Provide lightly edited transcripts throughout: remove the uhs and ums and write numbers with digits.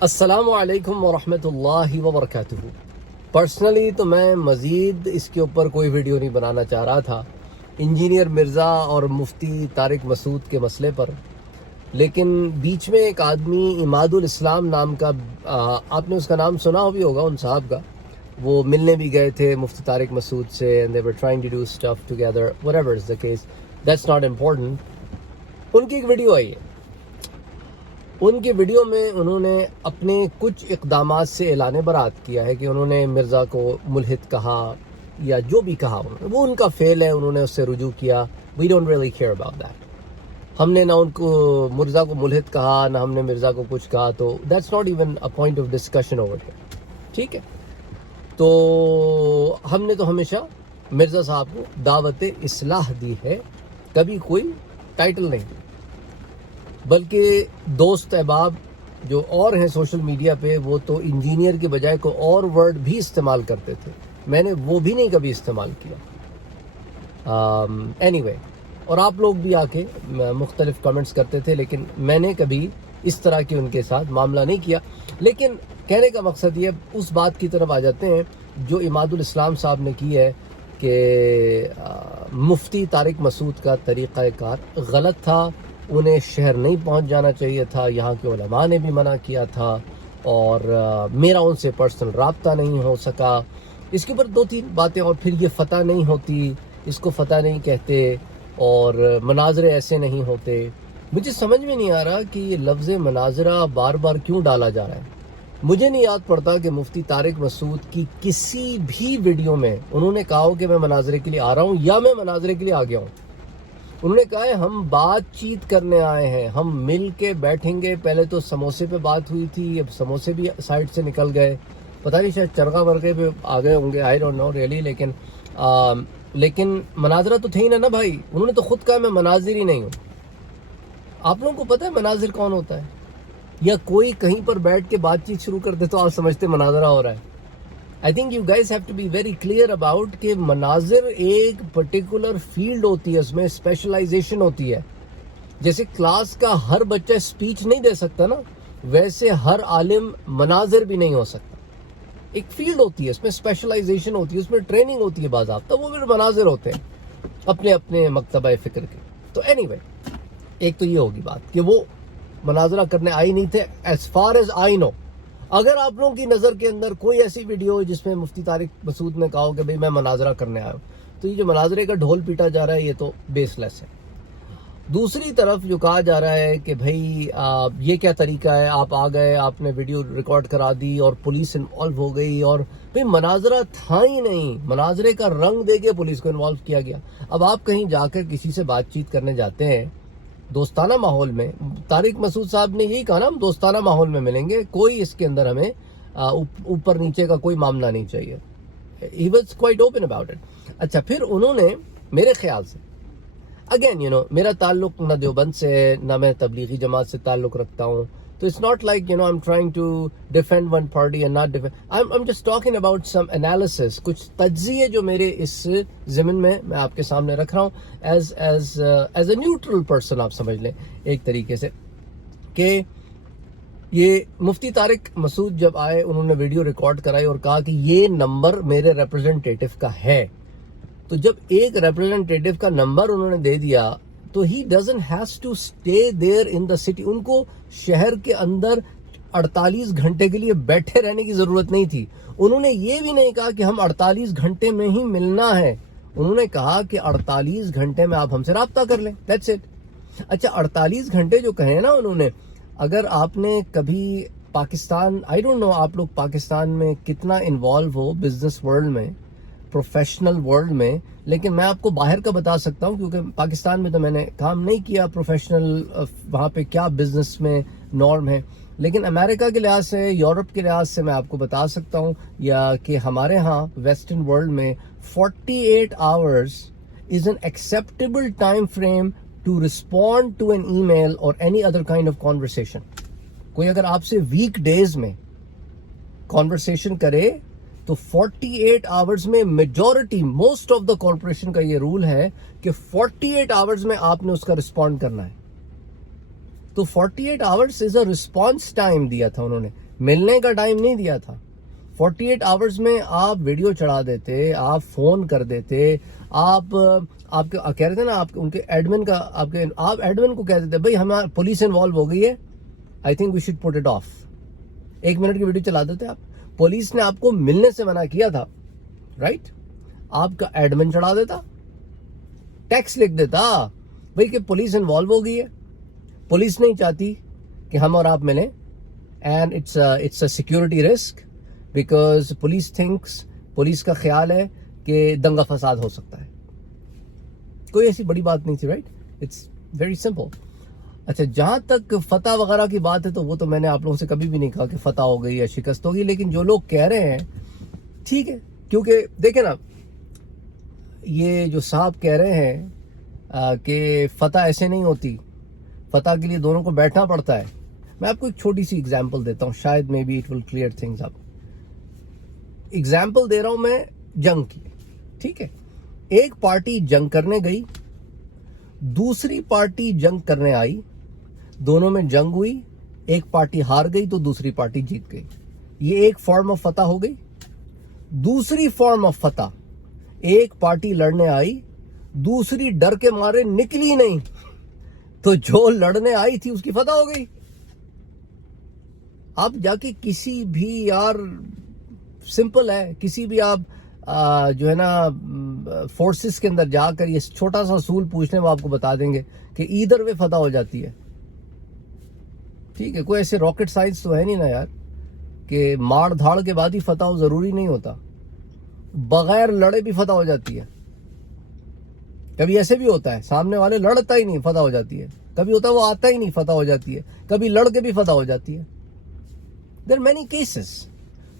السلام علیکم ورحمۃ اللہ وبرکاتہ۔ پرسنلی تو میں مزید اس کے اوپر کوئی ویڈیو نہیں بنانا چاہ رہا تھا انجینئر مرزا اور مفتی طارق مسعود کے مسئلے پر، لیکن بیچ میں ایک آدمی عماد الاسلام نام کا، آپ نے اس کا نام سنا بھی ہوگا، ان صاحب کا، وہ ملنے بھی گئے تھے مفتی طارق مسعود سے، and they were trying to do stuff together, whatever is the case, that's not important۔ ان کی ایک ویڈیو آئی ہے، ان کی ویڈیو میں انہوں نے اپنے کچھ اقدامات سے اعلان برات کیا ہے کہ انہوں نے مرزا کو ملحد کہا یا جو بھی کہا انہوں نے، وہ ان کا فعل ہے، انہوں نے اس سے رجوع کیا۔ We don't really care about that۔ ہم نے نہ ان کو مرزا کو ملحد کہا، نہ ہم نے مرزا کو کچھ کہا، تو that's not even a point of discussion over here۔ ٹھیک ہے، تو ہم نے تو ہمیشہ مرزا صاحب کو دعوت اصلاح دی ہے، کبھی کوئی ٹائٹل نہیں، بلکہ دوست احباب جو اور ہیں سوشل میڈیا پہ، وہ تو انجینئر کے بجائے کوئی اور ورڈ بھی استعمال کرتے تھے، میں نے وہ بھی نہیں کبھی استعمال کیا۔ اینی وے، اور آپ لوگ بھی آ کے مختلف کمنٹس کرتے تھے، لیکن میں نے کبھی اس طرح کے ان کے ساتھ معاملہ نہیں کیا۔ لیکن کہنے کا مقصد یہ، اس بات کی طرف آ جاتے ہیں جو عماد الاسلام صاحب نے کی ہے کہ مفتی طارق مسعود کا طریقہ کار غلط تھا، انہیں شہر نہیں پہنچ جانا چاہیے تھا، یہاں کے علماء نے بھی منع کیا تھا، اور میرا ان سے پرسنل رابطہ نہیں ہو سکا۔ اس کے اوپر دو تین باتیں، اور پھر یہ فتح نہیں ہوتی، اس کو فتح نہیں کہتے، اور مناظرے ایسے نہیں ہوتے۔ مجھے سمجھ میں نہیں آ رہا کہ یہ لفظ مناظرہ بار بار کیوں ڈالا جا رہا ہے۔ مجھے نہیں یاد پڑتا کہ مفتی طارق مسعود کی کسی بھی ویڈیو میں انہوں نے کہا ہو کہ میں مناظرے کے لیے آ رہا ہوں یا میں مناظرے کے لیے آ گیا ہوں۔ انہوں نے کہا ہے ہم بات چیت کرنے آئے ہیں، ہم مل کے بیٹھیں گے۔ پہلے تو سموسے پہ بات ہوئی تھی، اب سموسے بھی سائڈ سے نکل گئے، پتہ نہیں شاید چرگا ورگے پہ آ گئے ہوں گے، آئی ڈونٹ نو ریئلی، لیکن مناظرہ تو تھے ہی نا بھائی۔ انہوں نے تو خود کہا میں مناظر ہی نہیں ہوں۔ آپ لوگوں کو پتہ ہے مناظر کون ہوتا ہے؟ یا کوئی کہیں پر بیٹھ کے بات چیت شروع کر دے تو آپ سمجھتے مناظرہ ہو رہا ہے۔ I think you guys have to be very clear about کہ مناظر ایک پرٹیکولر فیلڈ ہوتی ہے، اس میں اسپیشلائزیشن ہوتی ہے۔ جیسے کلاس کا ہر بچہ اسپیچ نہیں دے سکتا نا، ویسے ہر عالم مناظر بھی نہیں ہو سکتا۔ ایک فیلڈ ہوتی ہے، اس میں اسپیشلائزیشن ہوتی ہے، اس میں ٹریننگ ہوتی ہے باضابطہ، وہ پھر مناظر ہوتے ہیں اپنے اپنے مکتبہ فکر کے۔ تو اینی وے، ایک تو یہ ہوگی بات کہ وہ مناظرہ کرنے آئی نہیں تھے ایز فار ایز آئی نو۔ اگر آپ لوگوں کی نظر کے اندر کوئی ایسی ویڈیو ہو جس میں مفتی طارق مسعود نے کہا ہو کہ بھئی میں مناظرہ کرنے آیا ہوں، تو یہ جو مناظرے کا ڈھول پیٹا جا رہا ہے یہ تو بیس لیس ہے۔ دوسری طرف جو کہا جا رہا ہے کہ بھئی یہ کیا طریقہ ہے، آپ آ گئے، آپ نے ویڈیو ریکارڈ کرا دی اور پولیس انوالو ہو گئی، اور بھئی مناظرہ تھا ہی نہیں، مناظرے کا رنگ دے کے پولیس کو انوالو کیا گیا۔ اب آپ کہیں جا کر کسی سے بات چیت کرنے جاتے ہیں دوستانہ ماحول میں، طارق مسعود صاحب نے یہی کہا نا، ہم دوستانہ ماحول میں ملیں گے، کوئی اس کے اندر ہمیں اوپر نیچے کا کوئی معاملہ نہیں چاہیے۔ He was quite open about it۔ اچھا، پھر انہوں نے میرے خیال سے، اگین میرا تعلق نہ دیوبند سے ہے، نہ میں تبلیغی جماعت سے تعلق رکھتا ہوں، تو it's not like I'm trying to defend one party and not defend۔ I'm just talking about some analysis، کچھ تجزیے جو میرے اس ضمن میں آپ کے سامنے رکھ رہا ہوں as a neutral person، آپ سمجھ لیں ایک طریقے سے، کہ یہ مفتی طارق مسعود جب آئے، انہوں نے ویڈیو ریکارڈ کرائی اور کہا کہ یہ نمبر میرے ریپرزنٹیٹو کا ہے۔ تو جب ایک ریپرزنٹیٹو کا نمبر انہوں نے دے دیا تو he doesn't has to stay there in the city۔ ان کو شہر کے اندر 48 گھنٹے کے لیے بیٹھے رہنے کی ضرورت نہیں تھی۔ انہوں نے یہ بھی نہیں کہا کہ ہم 48 گھنٹے میں ہی ملنا ہے، انہوں نے کہا کہ 48 گھنٹے میں آپ ہم سے رابطہ کر لیں، that's it۔ اچھا، 48 گھنٹے جو کہے نا انہوں نے، اگر آپ نے کبھی پاکستان، I don't know آپ لوگ پاکستان میں کتنا انوالو ہو بزنس ورلڈ میں، پروفیشنل ورلڈ میں، لیکن میں آپ کو باہر کا بتا سکتا ہوں کیونکہ پاکستان میں تو میں نے کام نہیں کیا پروفیشنل، وہاں پہ کیا بزنس میں نارم ہے، لیکن امریکہ کے لحاظ سے، یورپ کے لحاظ سے میں آپ کو بتا سکتا ہوں، یا کہ ہمارے ہاں ویسٹرن ورلڈ میں 48 hours is an acceptable time frame to respond to an email or any other kind of conversation۔ کوئی اگر آپ سے ویک ڈیز میں کانورسیشن کرے تو 48 آورز میں majority, most of the corporation کا یہ رول ہے کہ 48 آورز میں آپ نے اس کا رسپونڈ کرنا ہے۔ تو 48 hours is a response time دیا تھا انہوں نے۔ ملنے کا ٹائم نہیں دیا تھا. 48 آورز میں آپ ویڈیو چڑھا دیتے, آپ فون کر دیتے, آپ کہہ رہے تھے نا, آپ ان کے ایڈمن کا, آپ ایڈمن کو کہہ دیتے بھائی ہمیں پولیس انوالو ہو گئی ہے, I think we should put it off. 1 minute کی ویڈیو چلا دیتے آپ. پولیس نے آپ کو ملنے سے منع کیا تھا, رائٹ, آپ کا ایڈمن چڑھا دیتا, ٹیکس لکھ دیتا بھائی کہ پولیس انوالو ہو گئی ہے, پولیس نہیں چاہتی کہ ہم اور آپ ملیں, and it's a security risk because police کا خیال ہے کہ دنگا فساد ہو سکتا ہے. کوئی ایسی بڑی بات نہیں تھی, رائٹ, اٹس ویری سمپل. اچھا, جہاں تک فتح وغیرہ کی بات ہے تو وہ تو میں نے آپ لوگوں سے کبھی بھی نہیں کہا کہ فتح ہو گئی یا شکست ہوگی, لیکن جو لوگ کہہ رہے ہیں ٹھیک ہے, کیونکہ دیکھیں نا, یہ جو صاحب کہہ رہے ہیں کہ فتح ایسے نہیں ہوتی, فتح کے لیے دونوں کو بیٹھنا پڑتا ہے. میں آپ کو ایک چھوٹی سی اگزامپل دیتا ہوں, شاید may be it will clear things up. Example دے رہا ہوں میں جنگ کی, ٹھیک ہے. ایک پارٹی جنگ کرنے گئی, دوسری پارٹی جنگ کرنے آئی, دونوں میں جنگ ہوئی, ایک پارٹی ہار گئی تو دوسری پارٹی جیت گئی. یہ ایک فارم آف فتح ہو گئی. دوسری فارم آف فتح, ایک پارٹی لڑنے آئی, دوسری ڈر کے مارے نکلی نہیں, تو جو لڑنے آئی تھی اس کی فتح ہو گئی. آپ جا کے کسی بھی, یار سمپل ہے, کسی بھی آپ جو ہے نا فورسز کے اندر جا کر یہ چھوٹا سا اصول پوچھنے وہ آپ کو بتا دیں گے کہ ادھر وے فتح ہو جاتی ہے. ٹھیک ہے, کوئی ایسے راکٹ سائنس تو ہے نہیں نا یار کہ مار دھاڑ کے بعد ہی فتح ہو, ضروری نہیں ہوتا, بغیر لڑے بھی فتح ہو جاتی ہے. کبھی ایسے بھی ہوتا ہے سامنے والے لڑتا ہی نہیں فتح ہو جاتی ہے, کبھی ہوتا ہے وہ آتا ہی نہیں فتح ہو جاتی ہے, کبھی لڑ کے بھی فتح ہو جاتی ہے. There many cases.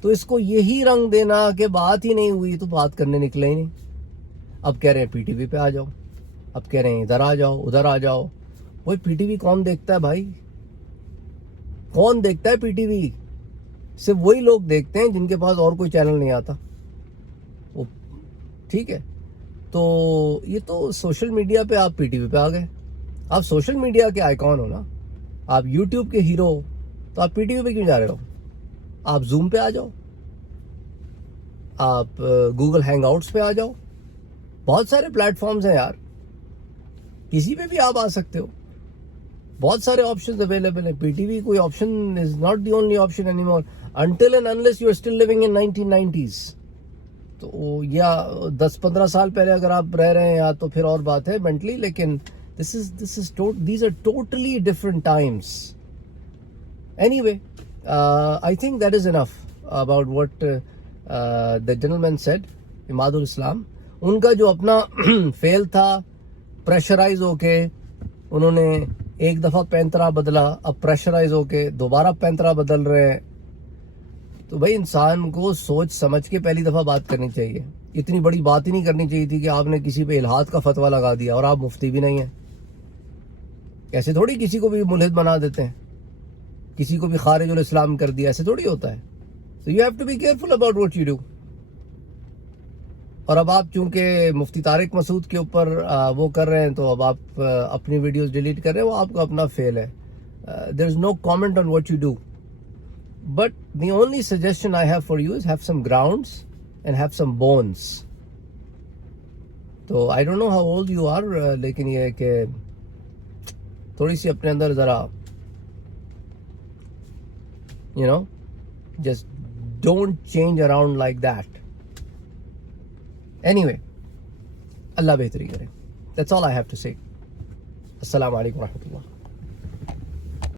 تو اس کو یہی رنگ دینا کہ بات ہی نہیں ہوئی تو بات کرنے نکلے ہی نہیں. اب کہہ رہے ہیں پی ٹی وی پہ آ جاؤ, اب کہہ رہے ہیں ادھر آ جاؤ, ادھر آ جاؤ. وہی پی ٹی وی کون دیکھتا ہے بھائی, کون دیکھتا ہے پی ٹی وی؟ صرف وہی لوگ دیکھتے ہیں جن کے پاس اور کوئی چینل نہیں آتا. ٹھیک ہے, تو یہ تو سوشل میڈیا پہ آپ پی ٹی وی پہ آ گئے. آپ سوشل میڈیا کے آئیکن ہو نا, آپ یوٹیوب کے ہیرو ہو, تو آپ پی ٹی وی پہ کیوں جا رہے ہو؟ آپ زوم پہ آ جاؤ, آپ گوگل ہینگ آؤٹس پہ آ جاؤ. بہت سارے پلیٹ فارمز ہیں یار, کسی پہ بھی آپ آ سکتے ہو. بہت سارے آپشنز اویلیبل ہیں. پی ٹی وی کوئی option is not the only option any more until and unless you are still living in 1990s. تو یا 10-15 سال پہلے اگر آپ رہ رہے ہیں یا تو پھر اور بات ہے مینٹلی, لیکن these are totally different times. Anyway, I think that is enough about what the gentleman said, اماد الاسلام. ان کا جو اپنا فیل تھا, پریشرائز ہو کے انہوں نے ایک دفعہ پینترا بدلا, اب پریشرائز ہو کے دوبارہ پینترا بدل رہے ہیں. تو بھائی انسان کو سوچ سمجھ کے پہلی دفعہ بات کرنی چاہیے. اتنی بڑی بات ہی نہیں کرنی چاہیے تھی کہ آپ نے کسی پہ الحاد کا فتویٰ لگا دیا اور آپ مفتی بھی نہیں ہیں. ایسے تھوڑی کسی کو بھی ملحد بنا دیتے ہیں, کسی کو بھی خارج الاسلام کر دیا, ایسے تھوڑی ہوتا ہے. So you have to be careful about what you do. اور اب آپ چونکہ مفتی طارق مسعود کے اوپر وہ کر رہے ہیں تو اب آپ اپنی ویڈیوز ڈیلیٹ کر رہے ہیں, وہ آپ کا اپنا فیل ہے. There is no comment on what you do. But the only suggestion I have for you is have some grounds and have some bones. تو I don't know how old you are, لیکن یہ ہے کہ تھوڑی سی اپنے اندر ذرا just don't change around like that. Anyway, اللہ بہتری کرے. That's all I have to say. السلام علیکم ورحمۃ اللہ.